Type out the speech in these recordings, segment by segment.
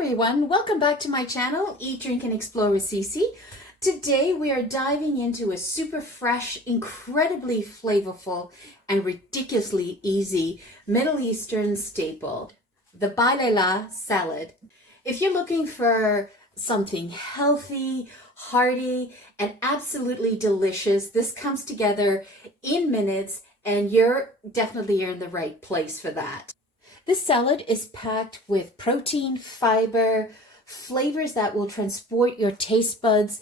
everyone, welcome back to my channel, Eat, Drink, and Explore with Cece. Today we are diving into a super fresh, incredibly flavorful, and ridiculously easy Middle Eastern staple, the Balela Salad. If you're looking for something healthy, hearty, and absolutely delicious, this comes together in minutes and you're definitely in the right place for that. This salad is packed with protein, fiber, flavors that will transport your taste buds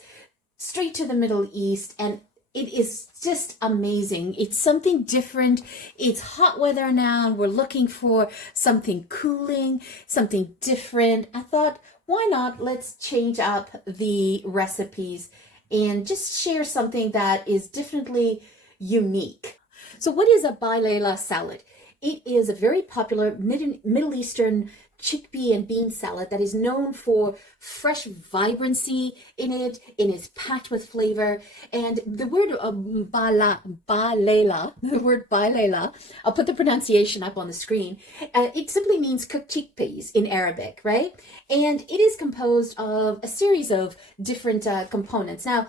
straight to the Middle East, and it is just amazing. It's something different. It's hot weather now, and we're looking for something cooling, something different. I thought, why not? Let's change up the recipes and just share something that is definitely unique. So what is a Balela salad? It is a very popular Middle Eastern chickpea and bean salad that is known for fresh vibrancy in it. It is packed with flavor. And the word balela, the word balela, I'll put the pronunciation up on the screen. It simply means cooked chickpeas in Arabic, right? And it is composed of a series of different components. Now,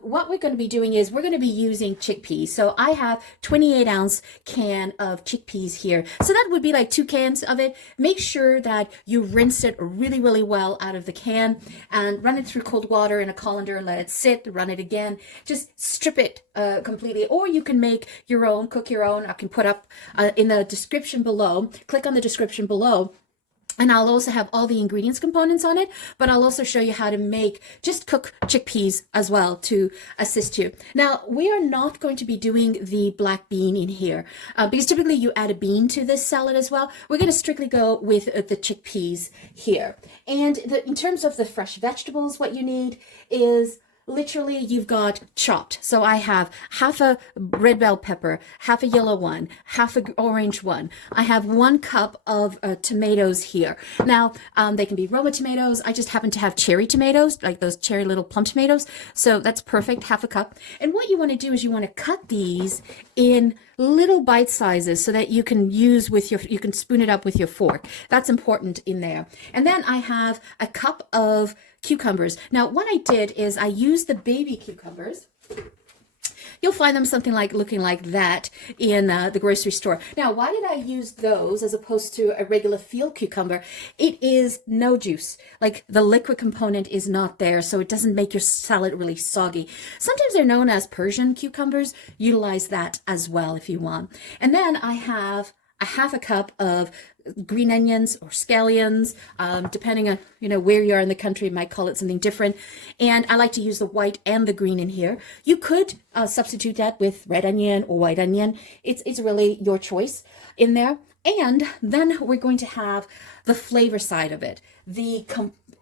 what we're going to be doing is we're going to be using chickpeas. So I have 28-ounce can of chickpeas here. So that would be like 2 cans of it. Make sure that you rinse it really, really well out of the can and run it through cold water in a colander and let it sit, run it again. Just strip it completely, or you can make your own, cook your own. I can put up in the description below, click on the description below. And I'll also have all the ingredients components on it, but I'll also show you how to make, just cook chickpeas as well to assist you. Now, we are not going to be doing the black bean in here because typically you add a bean to this salad as well. We're going to strictly go with the chickpeas here. And in terms of the fresh vegetables, what you need is literally you've got chopped. So I have half a red bell pepper, half a yellow one, half a orange one. I have 1 cup of tomatoes here. Now, they can be Roma tomatoes. I just happen to have cherry tomatoes, like those cherry little plum tomatoes. So that's perfect, half a cup. And what you want to do is you want to cut these in little bite sizes so that you can use with you can spoon it up with your fork. That's important in there. And then I have a cup of cucumbers. Now, what I did is I used the baby cucumbers. You'll find them something like looking like that in the grocery store. Now, why did I use those as opposed to a regular field cucumber? It is no juice. Like the liquid component is not there, so it doesn't make your salad really soggy. Sometimes they're known as Persian cucumbers. Utilize that as well if you want. And then I have a half a cup of green onions or scallions, depending on where you are in the country, you might call it something different. And I like to use the white and the green in here. You could substitute that with red onion or white onion. It's really your choice in there. And then we're going to have the flavor side of it,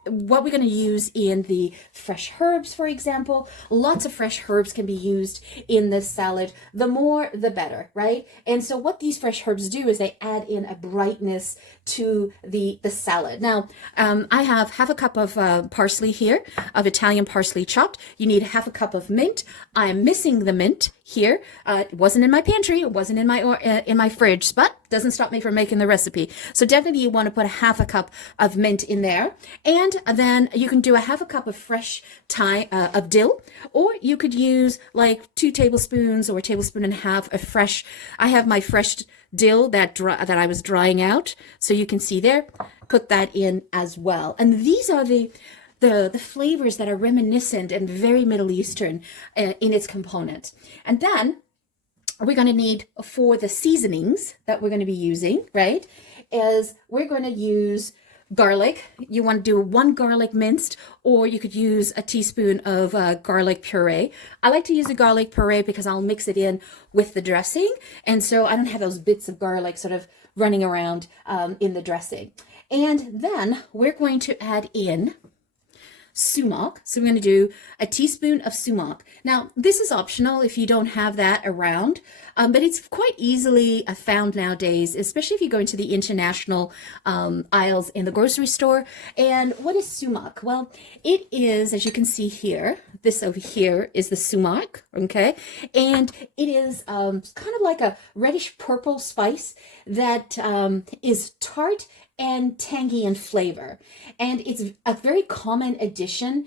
what we're going to use in the fresh herbs, for example. Lots of fresh herbs can be used in this salad. The more, the better, right? And so what these fresh herbs do is they add in a brightness to the salad. Now, I have half a cup of parsley here, of Italian parsley chopped. You need half a cup of mint. I'm missing the mint here. It wasn't in my pantry. It wasn't in my fridge, but doesn't stop me from making the recipe. So definitely you want to put a half a cup of mint in there. And then you can do a half a cup of fresh of dill, or you could use like 2 tablespoons or a tablespoon and a half of fresh. I have my fresh dill that I was drying out. So you can see there, put that in as well. And these are the flavors that are reminiscent and very Middle Eastern in its component. And then we're going to need, for the seasonings that we're going to be using, right, is we're going to use garlic. You want to do 1 garlic minced, or you could use a teaspoon of garlic puree. I like to use a garlic puree because I'll mix it in with the dressing. And so I don't have those bits of garlic sort of running around in the dressing. And then we're going to add in sumac. So we're going to do a teaspoon of sumac. Now, this is optional if you don't have that around, but it's quite easily found nowadays, especially if you go into the international aisles in the grocery store. And what is sumac? Well, it is, as you can see here, this over here is the sumac, okay? And it is kind of like a reddish purple spice that is tart and tangy in flavor. And it's a very common addition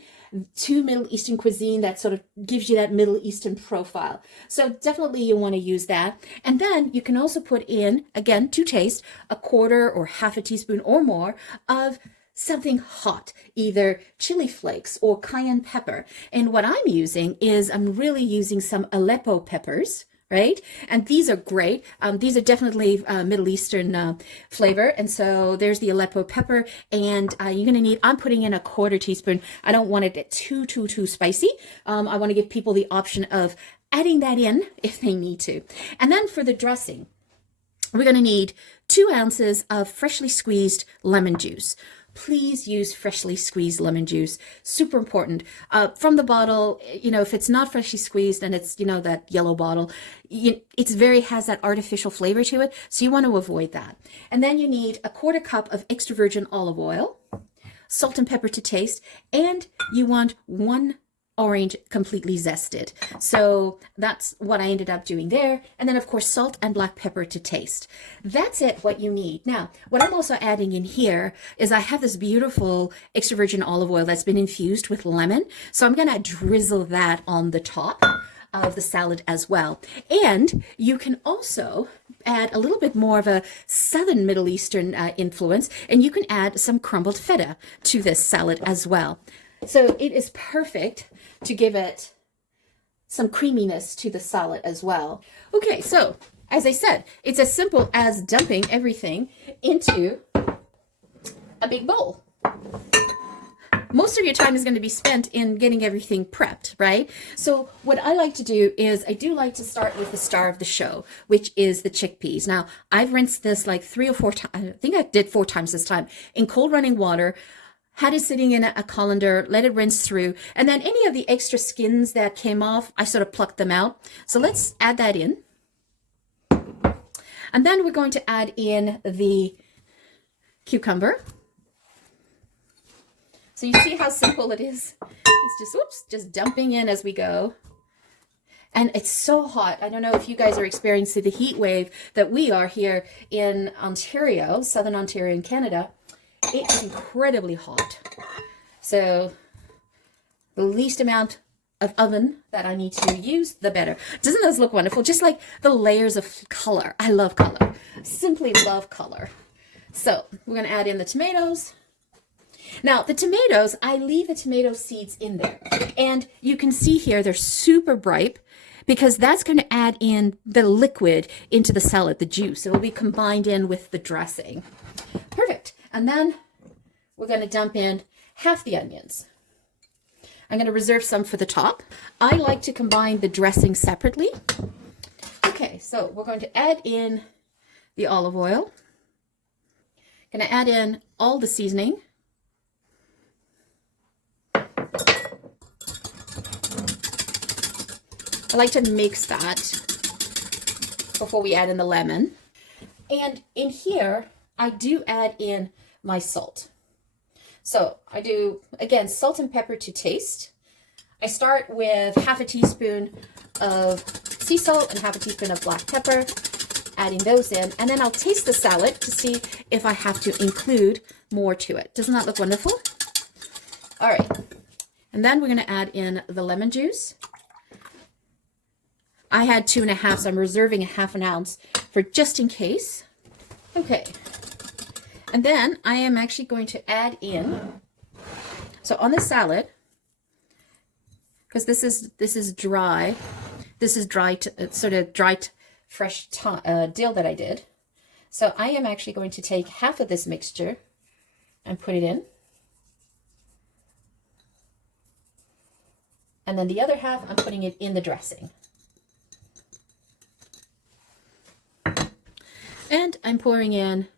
to Middle Eastern cuisine that sort of gives you that Middle Eastern profile. So definitely you want to use that. And then you can also put in, again, to taste, a quarter or half a teaspoon or more of something hot, either chili flakes or cayenne pepper. And what I'm using is I'm really using some Aleppo peppers, right? And these are great. These are definitely Middle Eastern flavor. And so there's the Aleppo pepper, and you're going to need, I'm putting in a quarter teaspoon. I don't want it too spicy. I want to give people the option of adding that in if they need to. And then for the dressing, we're going to need 2 ounces of freshly squeezed lemon juice. Please use freshly squeezed lemon juice. Super important. From the bottle, you know, if it's not freshly squeezed and it's, you know, that yellow bottle, it's has that artificial flavor to it. So you want to avoid that. And then you need a quarter cup of extra virgin olive oil, salt and pepper to taste, and you want 1 orange completely zested. So that's what I ended up doing there. And then of course, salt and black pepper to taste. That's it, what you need. Now, what I'm also adding in here is I have this beautiful extra virgin olive oil that's been infused with lemon. So I'm going to drizzle that on the top of the salad as well. And you can also add a little bit more of a southern Middle Eastern influence, and you can add some crumbled feta to this salad as well. So it is perfect to give it some creaminess to the salad as well. Okay, so as I said, it's as simple as dumping everything into a big bowl. Most of your time is going to be spent in getting everything prepped, right? So what I like to do is I do like to start with the star of the show, which is the chickpeas. Now, I've rinsed this like 3 or 4 times. I think I did 4 times this time in cold running water. Had it sitting in a colander, let it rinse through, and then any of the extra skins that came off, I sort of plucked them out. So let's add that in. And then we're going to add in the cucumber. So you see how simple it is? It's just dumping in as we go. And it's so hot. I don't know if you guys are experiencing the heat wave that we are here in Ontario, Southern Ontario in Canada. It is incredibly hot. So the least amount of oven that I need to use, the better. Doesn't this look wonderful? Just like the layers of color. I love color. Simply love color. So we're going to add in the tomatoes. Now the tomatoes, I leave the tomato seeds in there. And you can see here they're super bright because that's going to add in the liquid into the salad, the juice. It will be combined in with the dressing. Perfect. And then we're going to dump in half the onions. I'm going to reserve some for the top. I like to combine the dressing separately. Okay, so we're going to add in the olive oil. Going to add in all the seasoning. I like to mix that before we add in the lemon. And in here, I do add in my salt. So I do, again, salt and pepper to taste. I start with half a teaspoon of sea salt and half a teaspoon of black pepper, adding those in, and then I'll taste the salad to see if I have to include more to it. Doesn't that look wonderful? All right, and then we're going to add in the lemon juice. I had 2.5, so I'm reserving a half an ounce for just in case. Okay. And then I am actually going to add in, so on the salad, because this is dry, sort of dry, fresh dill that I did. So I am actually going to take half of this mixture and put it in. And then the other half, I'm putting it in the dressing. And I'm pouring in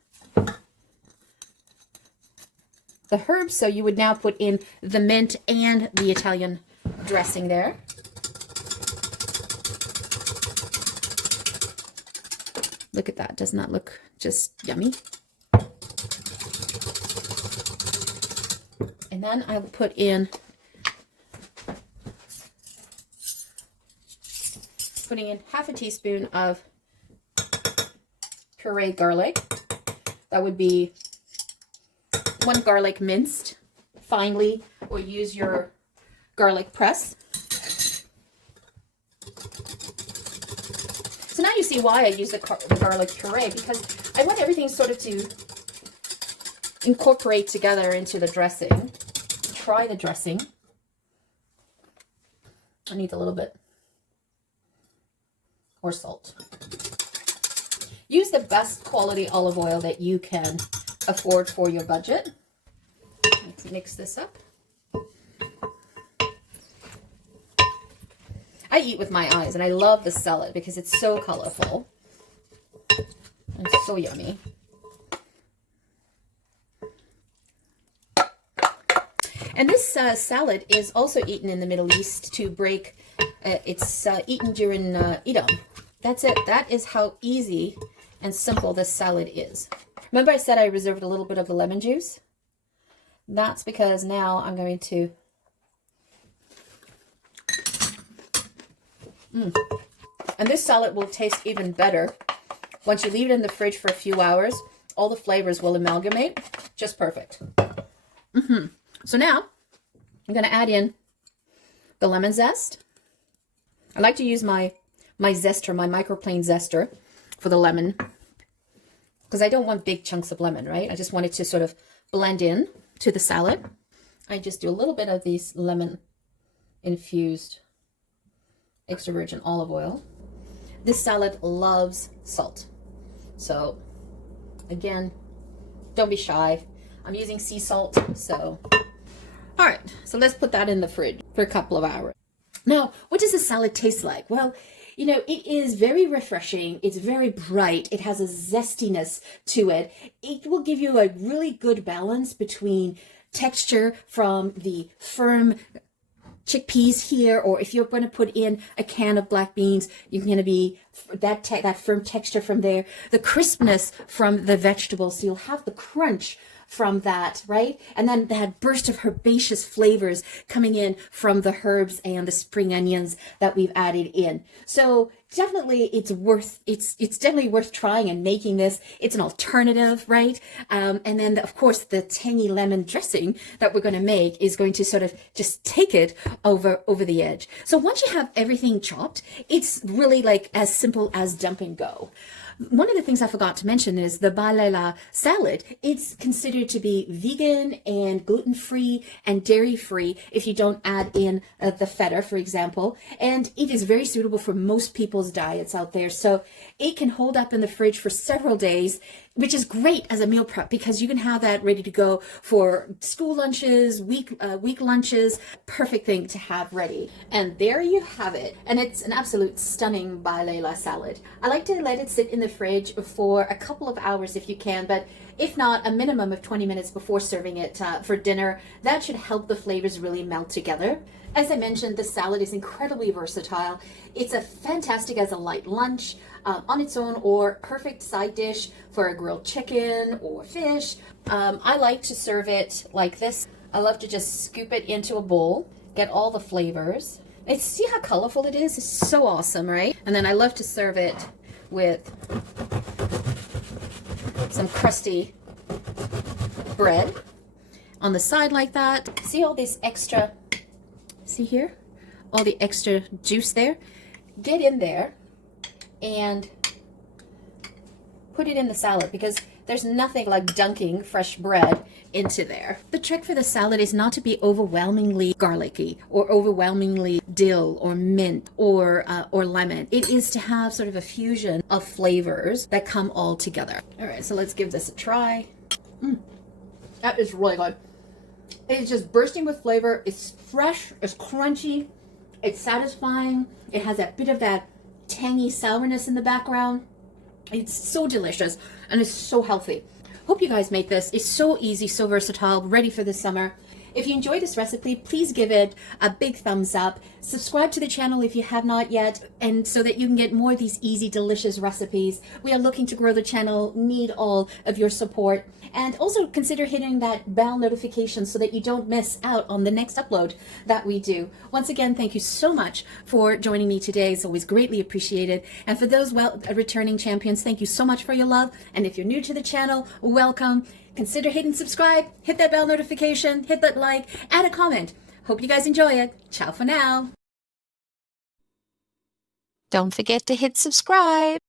the herbs, so you would now put in the mint and the Italian dressing there. Look at that. Doesn't that look just yummy? And then I will put in, half a teaspoon of pureed garlic. That would be 1 garlic minced finely, or use your garlic press. So now you see why I use the garlic puree, because I want everything sort of to incorporate together into the dressing. Try the dressing. I need a little bit more salt. Use the best quality olive oil that you can afford for your budget. Let's mix this up. I eat with my eyes, and I love the salad because it's so colorful and so yummy. And this salad is also eaten in the Middle East to break, it's eaten during Idam. That's it. That is how easy and simple this salad is. Remember I said I reserved a little bit of the lemon juice? That's because now I'm going to... And this salad will taste even better once you leave it in the fridge for a few hours. All the flavors will amalgamate. Just perfect. So now I'm going to add in the lemon zest. I like to use my zester, my microplane zester for the lemon, because I don't want big chunks of lemon, right? I just want it to sort of blend in to the salad. I just do a little bit of these lemon infused extra virgin olive oil. This salad loves salt. So again, don't be shy. I'm using sea salt, so. All right, so let's put that in the fridge for a couple of hours. Now, what does the salad taste like? Well, you know, it is very refreshing. It's very bright. It has a zestiness to it. It will give you a really good balance between texture from the firm chickpeas here, or if you're going to put in a can of black beans, you're going to be that firm texture from there, the crispness from the vegetables, so you'll have the crunch from that, right? And then that burst of herbaceous flavors coming in from the herbs and the spring onions that we've added in. So definitely it's definitely worth trying and making this. It's an alternative, right? And then of course the tangy lemon dressing that we're going to make is going to sort of just take it over the edge. So once you have everything chopped, it's really like as simple as dump and go. One of the things I forgot to mention is the Balela salad. It's considered to be vegan and gluten-free and dairy-free if you don't add in the feta, for example. And it is very suitable for most people's diets out there. So it can hold up in the fridge for several days, which is great as a meal prep because you can have that ready to go for school lunches, week lunches. Perfect thing to have ready. And there you have it. And it's an absolute stunning Balela salad. I like to let it sit in the fridge for a couple of hours if you can, but if not, a minimum of 20 minutes before serving it for dinner. That should help the flavors really melt together. As I mentioned, the salad is incredibly versatile. It's a fantastic as a light lunch on its own, or perfect side dish for a grilled chicken or fish. I like to serve it like this. I love to just scoop it into a bowl, get all the flavors. And see how colorful it is? It's so awesome, right? And then I love to serve it with some crusty bread on the side like that. See all this extra, see here? All the extra juice there? Get in there and put it in the salad, because there's nothing like dunking fresh bread into there. The trick for the salad is not to be overwhelmingly garlicky or overwhelmingly dill or mint or lemon. It is to have sort of a fusion of flavors that come all together. All right, so let's give this a try. That is really good. It's just bursting with flavor. It's fresh, it's crunchy, it's satisfying. It has a bit of that tangy sourness in the background. It's so delicious and it's so healthy. Hope you guys make this. It's so easy, so versatile, ready for the summer. If you enjoyed this recipe, please give it a big thumbs up. Subscribe to the channel if you have not yet, and so that you can get more of these easy, delicious recipes. We are looking to grow the channel, need all of your support. And also consider hitting that bell notification so that you don't miss out on the next upload that we do. Once again, thank you so much for joining me today. It's always greatly appreciated. And for those returning champions, thank you so much for your love. And if you're new to the channel, welcome. consider hitting subscribe, hit that bell notification, hit that like, add a comment. Hope you guys enjoy it. Ciao for now. Don't forget to hit subscribe.